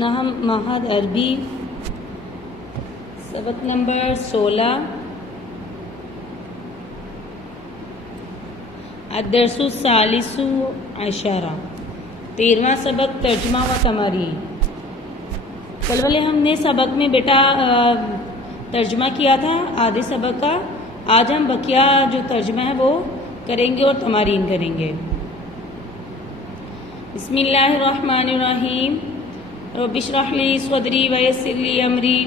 نحو معہد عربی سبق نمبر 16 الدرس الثالث عشر 13واں سبق ترجمہ و تمارین۔ کل والے ہم نے سبق میں بیٹا ترجمہ کیا تھا آدھے سبق کا، آج ہم بقیہ جو ترجمہ ہے وہ کریں گے اور تمارین کریں گے۔ بسم اللہ الرحمن الرحیم۔ رب اشرح لی صدری ویسر لی امری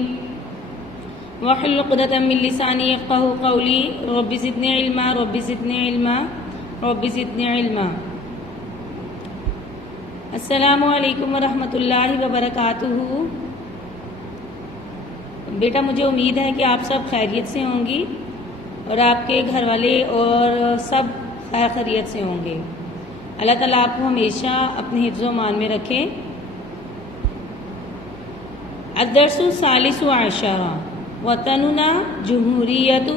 واحلل عقدۃ من لسانی یفقہوا قولی رب زدنی علما رب زدنی علما رب زدنی علما۔ السلام علیکم ورحمۃ اللہ وبرکاتہ۔ بیٹا مجھے امید ہے کہ آپ سب خیریت سے ہوں گی اور آپ کے گھر والے اور سب خیر خیریت سے ہوں گے۔ اللہ تعالیٰ آپ کو ہمیشہ اپنے حفظ و امان میں رکھے۔ الدرس الثالث عشر وطننا جمہوریت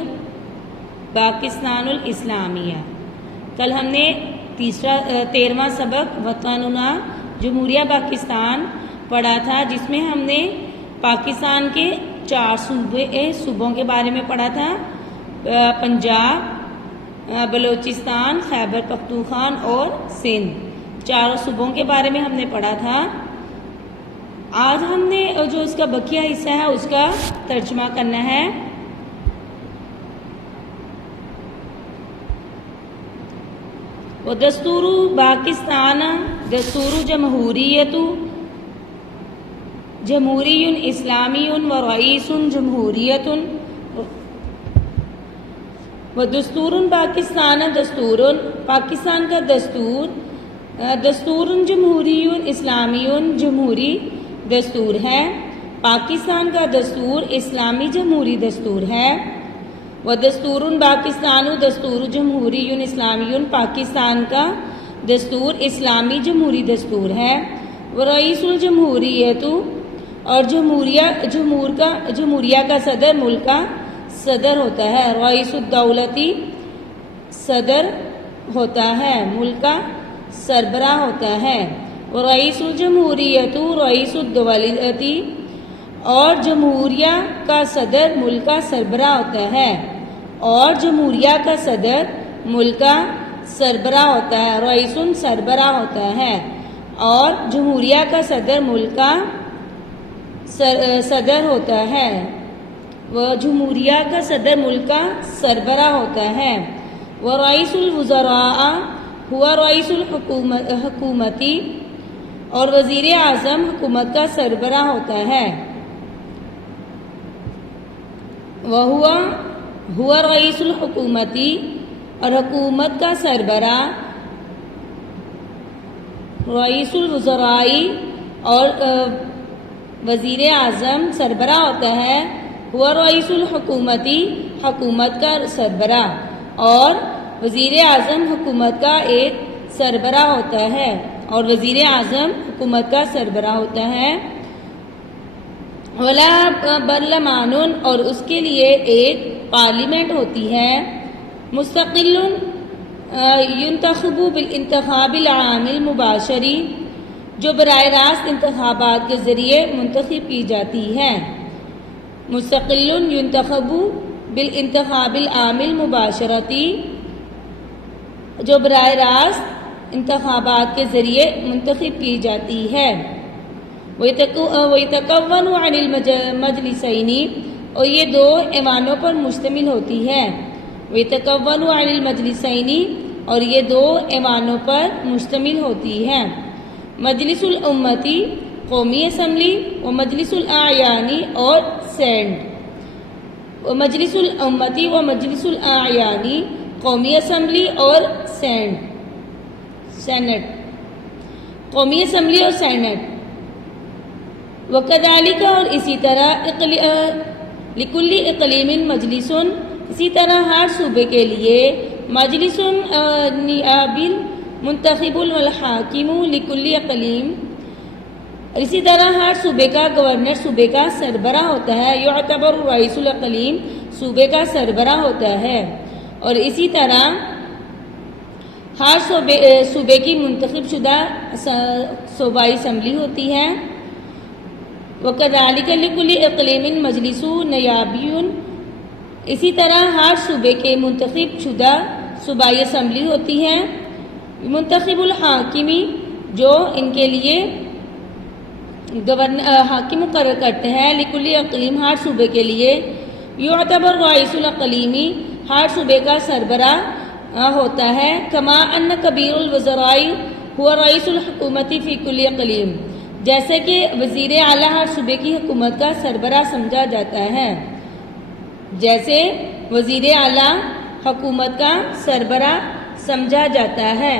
پاکستان الاسلامیہ۔ کل ہم نے 13واں سبق وطننا جمہوریہ پاکستان پڑھا تھا، جس میں ہم نے پاکستان کے 4 صوبوں کے بارے میں پڑھا تھا، پنجاب، بلوچستان، خیبر پختونخوا اور سندھ، 4 صوبوں کے بارے میں ہم نے پڑھا تھا۔ آج ہم نے جو اس کا بقیہ حصہ ہے اس کا ترجمہ کرنا ہے۔ وہ دستور پاکستان دستور جمہوریت جمہوری اسلامی و رئیس جمہوریت و دستور پاکستان دستور پاکستان کا دستور جمہوری اسلامی جمہوری دستور ہے، پاکستان کا دستور اسلامی جمہوری دستور ہے۔ وہ دستور پاکستان دستور جمہوری اسلامی پاکستان کا دستور اسلامی جمہوری دستور ہے۔ وہ رئیس الجمہوریت اور جمہوریہ کا صدر ملک کا صدر ہوتا ہے۔ رئیس الدولتی صدر ہوتا ہے، ملک کا سربراہ ہوتا ہے۔ اور رئیس الجمہوریت رئیس الدولتی اور جمہوریہ کا صدر ملک کا سربراہ ہوتا ہے، اور جمہوریہ کا صدر ملک کا سربراہ ہوتا ہے، رئیس سربراہ ہوتا ہے، اور جمہوریہ کا صدر ملک کا صدر ہوتا ہے، وہ جمہوریہ کا صدر ملک کا سربراہ ہوتا ہے۔ وہ رئیس الوزراء ہوا رئیس الحکومتی اور وزیر اعظم حکومت کا سربراہ ہوتا ہے۔ ہوا رئیس الحکومتی اور حکومت کا سربراہ، رئیس الوزراء اور وزیر اعظم سربراہ ہوتا ہے۔ ہوا رئیس الحکومتی حکومت کا سربراہ اور وزیر اعظم حکومت کا ایک سربراہ ہوتا ہے، اور وزیر اعظم حکومت کا سربراہ ہوتا ہے۔ ولا برلمان اور اس کے لیے ایک پارلیمنٹ ہوتی ہے۔ مستقل ينتخب بالانتخاب العام المباشر جو براہ راست انتخابات کے ذریعے منتخب کی جاتی ہے۔ مستقل ينتخب بالانتخاب العام المباشرتی جو براہ راست انتخابات کے ذریعے منتخب کی جاتی ہے۔ وَيَتَكَوَّنُ عَنِ الْمَجْلِسَيْنِ اور یہ 2 ایوانوں پر مشتمل ہوتی ہے۔ وَيَتَكَوَّنُ عَنِ الْمَجْلِسَيْنِ اور یہ 2 ایوانوں پر مشتمل ہوتی ہے۔ مجلس الامتی قومی اسمبلی و مجلس الاعیان اور سینٹ۔ مجلس الامتی و مجلس الاعیان قومی اسمبلی اور سینٹ، قومی اسمبلی اور سینٹ۔ وَكَذَلِكَ اور اسی طرح لِكُلِّ اقلیم مجلس اسی طرح ہر صوبے کے لیے مجلس نیاب منتخب الحاکم لِكُلِّ اقلیم، اسی طرح ہر صوبے کا گورنر صوبے کا سربراہ ہوتا ہے۔ یعتبر رئیس الاقلیم صوبے کا سربراہ ہوتا ہے، اور اسی طرح ہر صوبے کی منتخب شدہ صوبائی اسمبلی ہوتی ہے۔ وَكَذَلِكَ لِكُلِّ اِقْلِيمٍ مَجْلِسُ نَیَابِیٌ، اسی طرح ہر صوبے کے منتخب شدہ صوبائی اسمبلی ہوتی ہے. منتخب الحاکمی، جو ان کے لیے حاکم مقرر کرتے ہیں. لکل اقلیم، ہر صوبے کے لیے. یعتبر رئیس الاقلیمی، ہر صوبے کا سربراہ ہوتا ہے. کما ان کبیر الوزراء هو رئیس الحکومت فی کل اقلیم، جیسے کہ وزیر اعلیٰ ہر صوبے کی حکومت کا سربراہ سمجھا جاتا ہے. جیسے وزیر اعلیٰ حکومت کا سربراہ سمجھا جاتا ہے.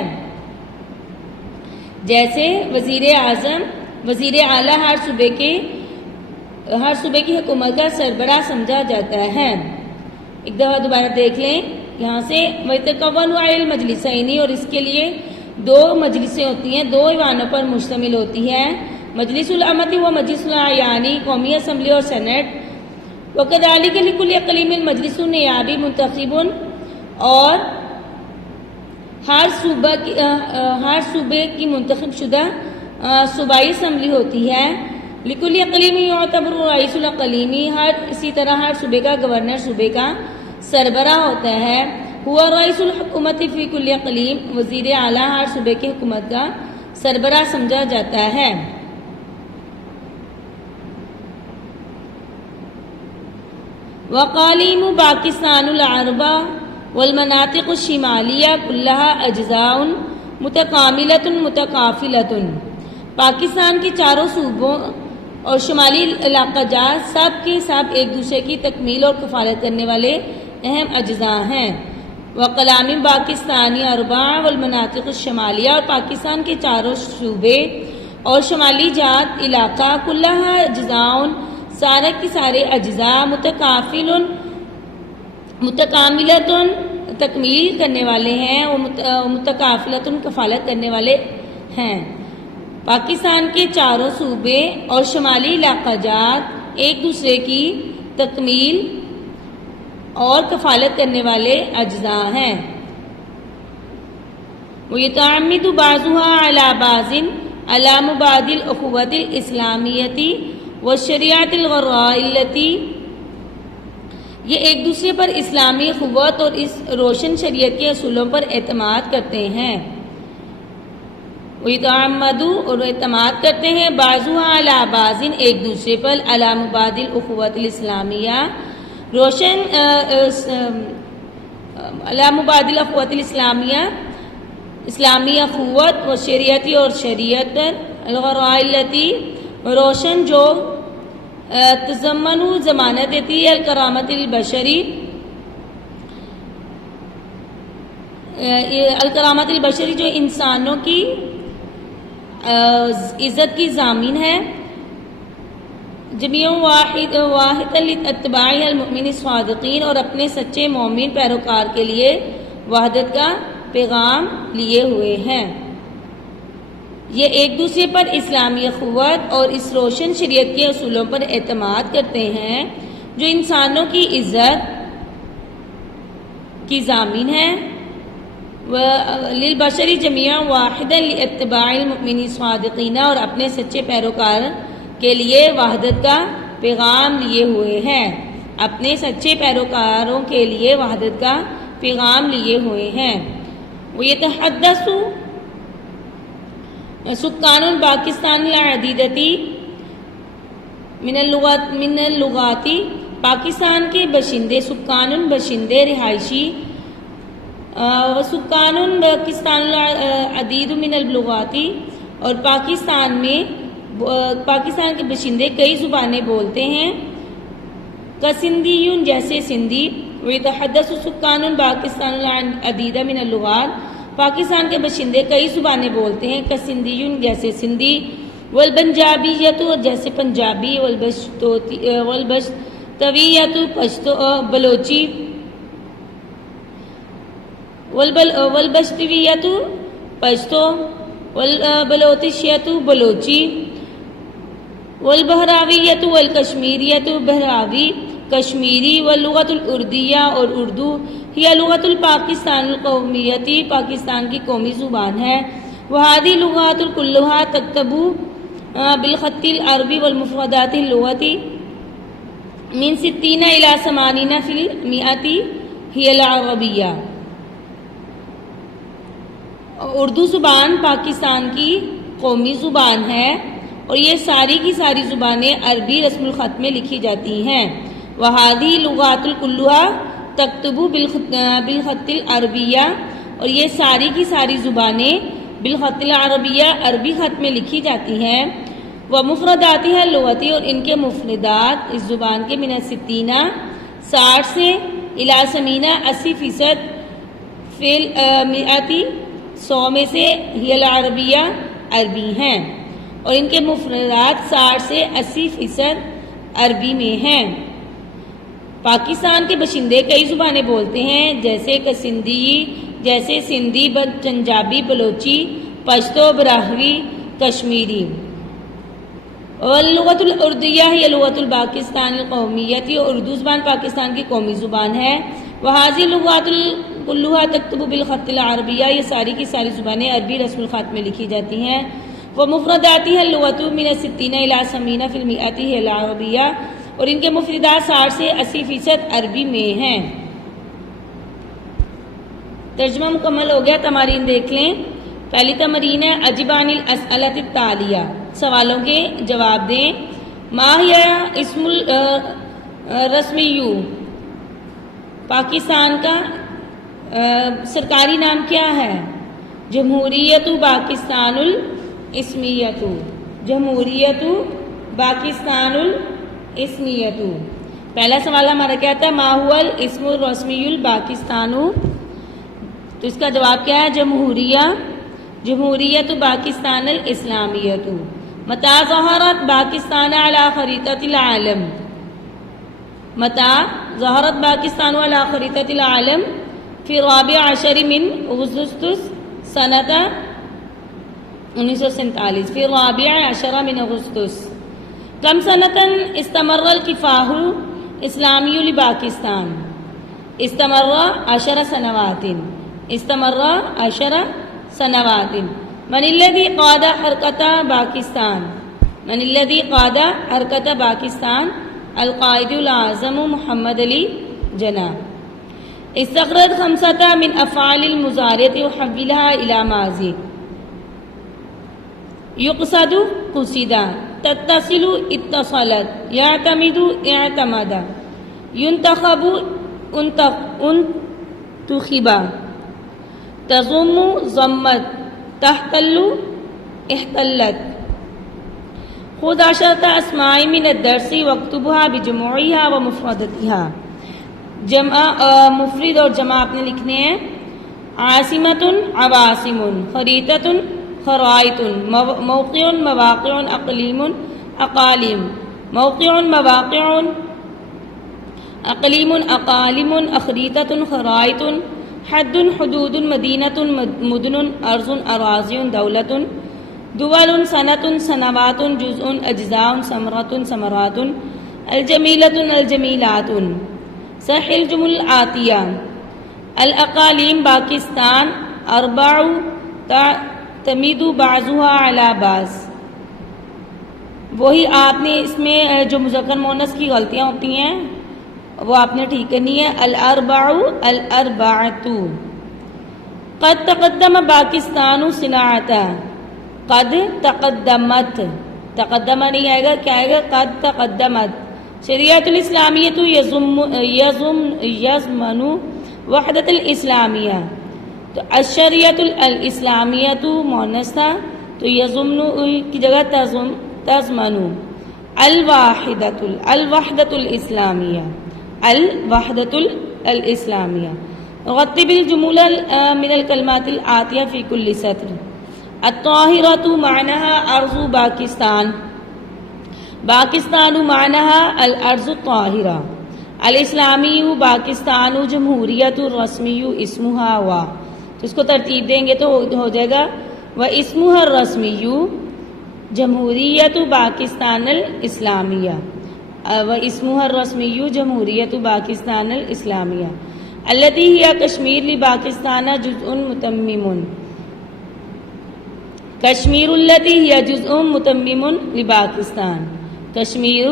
جیسے وزیر اعظم وزیر اعلیٰ ہر صوبے کی حکومت کا سربراہ سمجھا جاتا ہے. ایک دفعہ دوبارہ دیکھ لیں یہاں سے. وَيَتَكَوَّنُ عَلَى الْمَجْلِسَيْنِ، اور اس کے لیے دو مجلسیں ہوتی ہیں، دو ایوانوں پر مشتمل ہوتی ہیں. مجلس الامتی و مجلس الاعیانی، قومی اسمبلی اور سینٹ. وَكَذَلِكَ لِكُلِّ اقلیم مجلس نیابی منتخب، اور ہر صوبے کی منتخب شدہ صوبائی اسمبلی ہوتی ہے. لِكُلِّ اقلیم یعتبر رئیس الاقلیمی، اسی طرح ہر صوبے کا گورنر صوبے کا سربراہ ہوتا ہے. ہوا رئیس الحکومت فی کل اقلیم، وزیر اعلیٰ ہر صوبے کی حکومت کا سربراہ سمجھا جاتا ہے. وقالیم پاکستان العربہ والمناطق الشمالیہ کلہا اجزاء متکاملۃ متکافلۃ، پاکستان کے چاروں صوبوں اور شمالی علاقہ جات سب کے سب ایک دوسرے کی تکمیل اور کفالت کرنے والے اہم اجزاء ہیں. وقلام پاکستانی اربع والمناطق الشمالیہ، اور پاکستان کے چاروں صوبے اور شمالی جات علاقہ کلہا اجزاء، سارے کے سارے اجزاء متکاملۃ تکمیل کرنے والے ہیں، اور متکافلۃ کفالت کرنے والے ہیں. پاکستان کے چاروں صوبے اور شمالی علاقہ جات ایک دوسرے کی تکمیل اور کفالت کرنے والے اجزاء ہیں. وَيَتَعَمِّدُ بَعْضُهَا عَلَى بَعْضٍ عَلَى مُبَادِ الْأُخُوَّةِ الْإِسْلَامِيَّةِ وَالشَّرِيعَةِ الْغَرَّاءِ الَّتِي، یہ ایک دوسرے پر اسلامی اخوت اور اس روشن شریعت کے اصولوں پر اعتماد کرتے ہیں. وَيَتَعَمَّدُ، اور اعتماد کرتے ہیں، بَعْضُهَا عَلَى بَعْضٍ ایک دوسرے پر، عَلَى مُبَادِ الْأُخُوَّةِ الْإِسْلَامِيَّةِ عَلَى مُبَادِ الْأُخُوَّةِ الْإِسْلَامِيَّةِ اسلامی اخوت، و شریعتی اور شریعت، الغرائے التی روشن جو تضمن ضمانت دیتی ہے، الکرامت البشری جو انسانوں کی عزت کی ضامن ہے. جمیع واحد لاتباع المؤمن الصادقین، اور اپنے سچے مومن پیروکار کے لیے وحدت کا پیغام لیے ہوئے ہیں. یہ ایک دوسرے پر اسلامی اخوت اور اس روشن شریعت کے اصولوں پر اعتماد کرتے ہیں جو انسانوں کی عزت کی ضامن ہے. للبشری جمیعا واحدا لاتباع المؤمن الصادقین، اور اپنے سچے پیروکار کے لیے وحدت کا پیغام لیے ہوئے ہیں. اپنے سچے پیروکاروں کے لیے وحدت کا پیغام لیے ہوئے ہیں. وَيَتَحَدَّثُ سکان پاکستان العدیدتی من اللغات، پاکستان کے باشندے، سکان باشندے رہائشی، سکان پاکستان العدید من اللغات، اور پاکستان کے باشندے کئی زبانیں بولتے ہیں. کسندیون، جیسے سندھی. وَيَتَحَدَّثُ سکان پاکستان العدید من اللغات، پاکستان کے باشندے کئی زبانیں بولتے ہیں. کسندیون، جیسے سندھی. والبنجابیت، جیسے پنجابی. والبشتویت، بلوچی. والبشتویت پشتو. والبلوچیت بلوچی. والبہراویت والکشمیریت بہراوی کشمیری. واللغت الاردیہ، اور اردو. ہی لغت الپاکستان القومیتی، پاکستان کی قومی زبان ہے. وہادی لغات کلھا تکتب بالخط العربي والمفردات اللغة من 60 إلى 80% هي العربية. اردو زبان پاکستان کی قومی زبان ہے اور یہ ساری کی ساری زبانیں عربی رسم الخط میں لکھی جاتی ہیں. وهذه اللغات كلها تكتب بالخط العربية اور یہ ساری کی ساری زبانیں بالخط العربیہ عربی خط میں لکھی جاتی ہیں. ومفرداتها اللغتی اور ان کے مفردات اس زبان کے من 60 سے الی 80% فی المئتی 100 میں سے ہی العربیہ عربی ہیں اور ان کے مفردات 60 سے 80% عربی میں ہیں. پاکستان کے باشندے کئی زبانیں بولتے ہیں جیسے سندھی پنجابی بلوچی پشتو براہوی کشمیری. واللغة الأردية هي لغة الباکستان القومیتی اور اردو زبان پاکستان کی قومی زبان ہے. وهذه اللغات كلها تكتب بالخط العربية یہ ساری کی ساری زبانیں عربی رسم الخط میں لکھی جاتی ہیں. ومفرداتها اللغة من 60 إلى 80% هي العربية اور ان کے مفردات 60 سے 80% عربی میں ہیں. ترجمہ مکمل ہو گیا. تمارین دیکھ لیں. پہلی تمرین ہے اجبان الاسئلۃ التالیہ سوالوں کے جواب دیں. ما ہی اسم الرسمی پاکستان کا سرکاری نام کیا ہے؟ جمہوریت پاکستان الاسمیت. جمہوریت پاکستان الاسمیت. پہلا سوال ہمارا کیا تھا؟ ما هو الاسم الرسمی الپاکستان. تو اس کا جواب کیا ہے؟ جمہوریت پاکستان الاسلامیت. متى ظهرت پاکستان على خريطة العالم؟ متى ظهرت پاکستان على خريطة العالم؟ في 14 من أغسطس سنة 1947. في 14 من أغسطس. كم سنة استمر الكفاح الإسلامي لپاکستان؟ استمر 10 سنوات. استمر 10 سنوات. من الذي قاد حركة باکستان؟ من الذي قاد حركة باکستان؟ القائد الأعظم محمد علی جناح. استخرج 5 من أفعال المضارع وحولها إلى ماضي. يقصد قصد. تتصل اتصلت. يعتمد اعتمد. ينتخب انتخب. تضم ضمت. تحتل احتلت. خذ 10 اسماء من الدرس واكتبها بجموعها ومفردتها. جمع مفرد اور جمع آپ نے لکھنے ہیں. عاصمۃ عواصم. خریطۃ خرائط. موقع مواقع. اقلیم اقالیم. موقع مواقع اقلیم اقالیم. اخریطۃ خرائط. حد حدود. مدینۃ مدن. ارض اراضی. دولۃ دول. سنۃ سنوات. جزء اجزاء. ثمرۃ ثمرات. الجمیلۃ الجمیلات. صح الجمل الآتیہ. الاقالیم پاکستان 4 تعتمد بعضها على بعض. وہی آپ نے اس میں جو مذکر مؤنث کی غلطیاں ہوتی ہیں وہ آپ نے ٹھیک کرنی ہے. الاربعۃ. قد تقدم پاکستان صناعت. قد تقدمت. تقدمہ نہیں آئے گا، کیا آئے گا؟ قد تقدمت. شریعت الاسلامیت یضمن وحدت الاسلامیہ. تو الشریعت الاسلامیت مؤنث تھا تو یضمن کی جگہ تضمن. الوحدت الاسلامیہ. الوحدت الاسلامیہ. رتب الجمل من الکلمات الآتیہ فی کل سطر. الطاہرۃ معناها ارض پاکستان. پاکستان معناها الارض الطاہرہ. الاسلامی پاکستان. جمہوریت الرسمی اسمها و. تو اس کو ترتیب دیں گے تو ہو جائے گا واسمها الرسمی جمہوریت پاکستان الاسلامیہ. واسمها الرسمی جمہوریت پاکستان الاسلامیہ. التي هي کشمیر لپاکستان جزء متمم. کشمیر التی ہی جزء متمم لپاکستان، کشمیر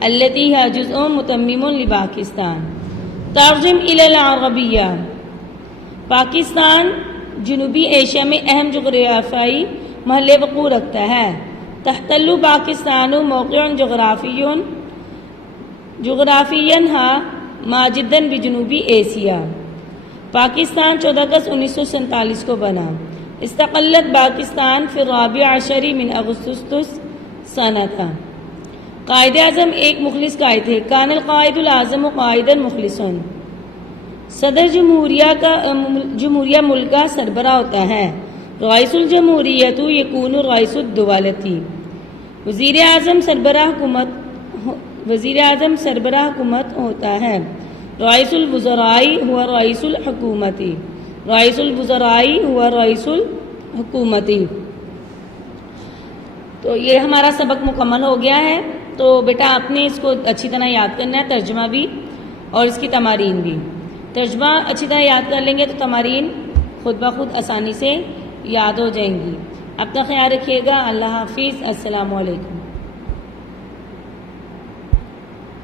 التی ہی جزء متمم لپاکستان۔ ترجم الی العربیہ، پاکستان جنوبی ایشیا میں اہم جغرافیائی محل وقوع رکھتا ہے۔ تحتل پاکستان موقع جغرافیاً ماجدا بجنوبی ایشیا۔ پاکستان 14 اگست 1947 کو بنا۔ استقلت پاکستان فی الرابع عشر من اغسطس سنہ تھا۔ قائد اعظم ایک مخلص قائد تھے۔ کان القائد الاعظم قائدا مخلصا۔ صدر جمہوریہ ملک کا سربراہ ہوتا ہے۔ رئیس الجمہوریت یکون رئیس الدولتی۔ وزیر اعظم سربراہ حکومت ہوتا ہے۔ رئیس الوزراء هو رئیس الحکومتی، رئیس الوزراء هو رئیس الحکومتی۔ تو یہ ہمارا سبق مکمل ہو گیا ہے۔ تو بیٹا آپ نے اس کو اچھی طرح یاد کرنا ہے، ترجمہ بھی اور اس کی تمارین بھی۔ ترجمہ اچھی طرح یاد کر لیں گے تو تمارین خود بخود آسانی سے یاد ہو جائیں گی۔ اپنا خیال رکھیے گا۔ اللہ حافظ۔ السلام علیکم۔